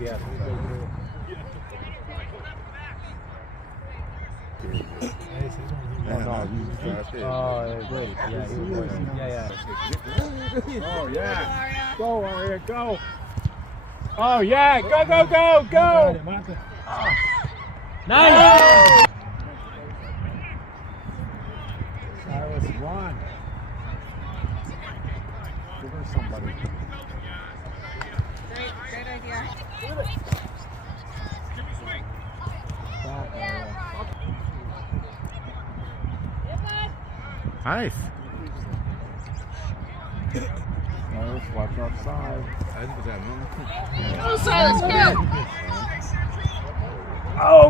Yeah. Oh, no. Great. Yeah, he was Oh, yeah. Go, Aria, go. Oh, yeah. Go, go, go, go. Nice. Cyrus, run. Give her somebody. Great idea. Nice. Cyrus, watch outside. Oh, Silas, go! Oh!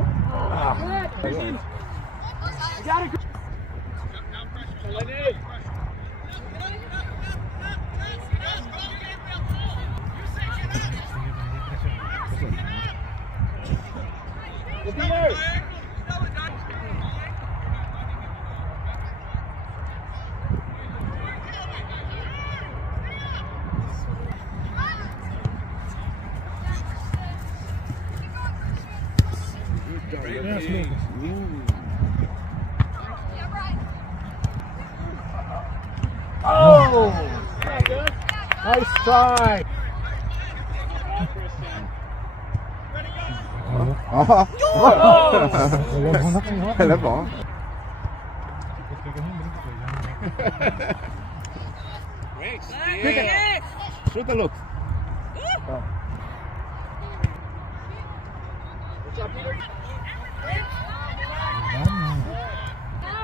You got it. Oh! Nice try! Det är bra. Sluta Lux.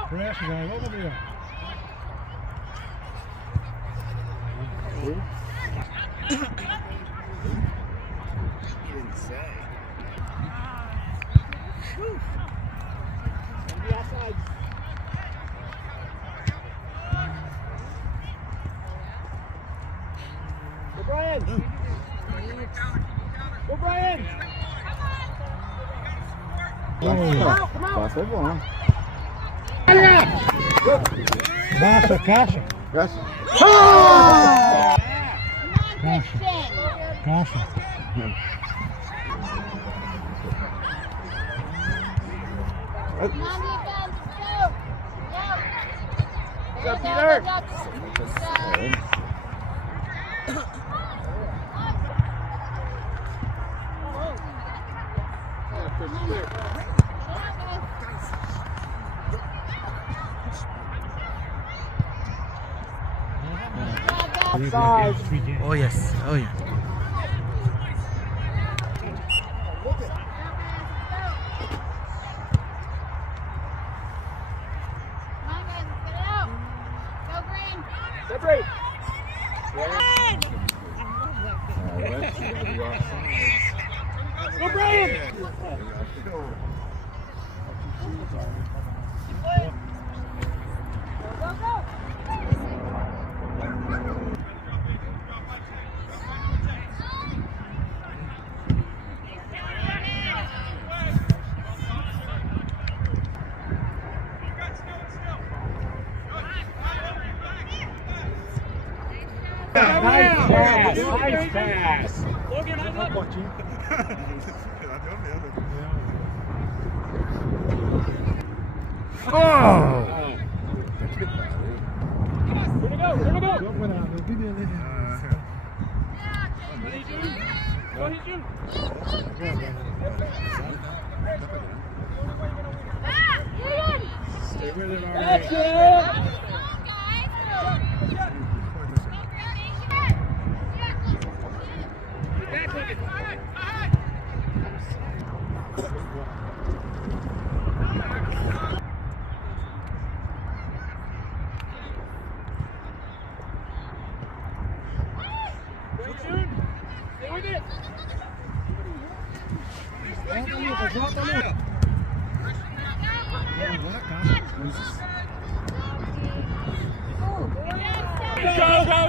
Crash guy, over there. He didn't say. Go Brian! Go Brian! Come on. Passou bom. Caixa, caixa! Caixa. Caixa! Go, Peter! Oh yes. Oh yeah. Separate! Go Brian! Nice pass! Nice pass! Oh! Where'd it go? Where'd it go? What did you Stay with it, That's it!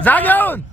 Zayon!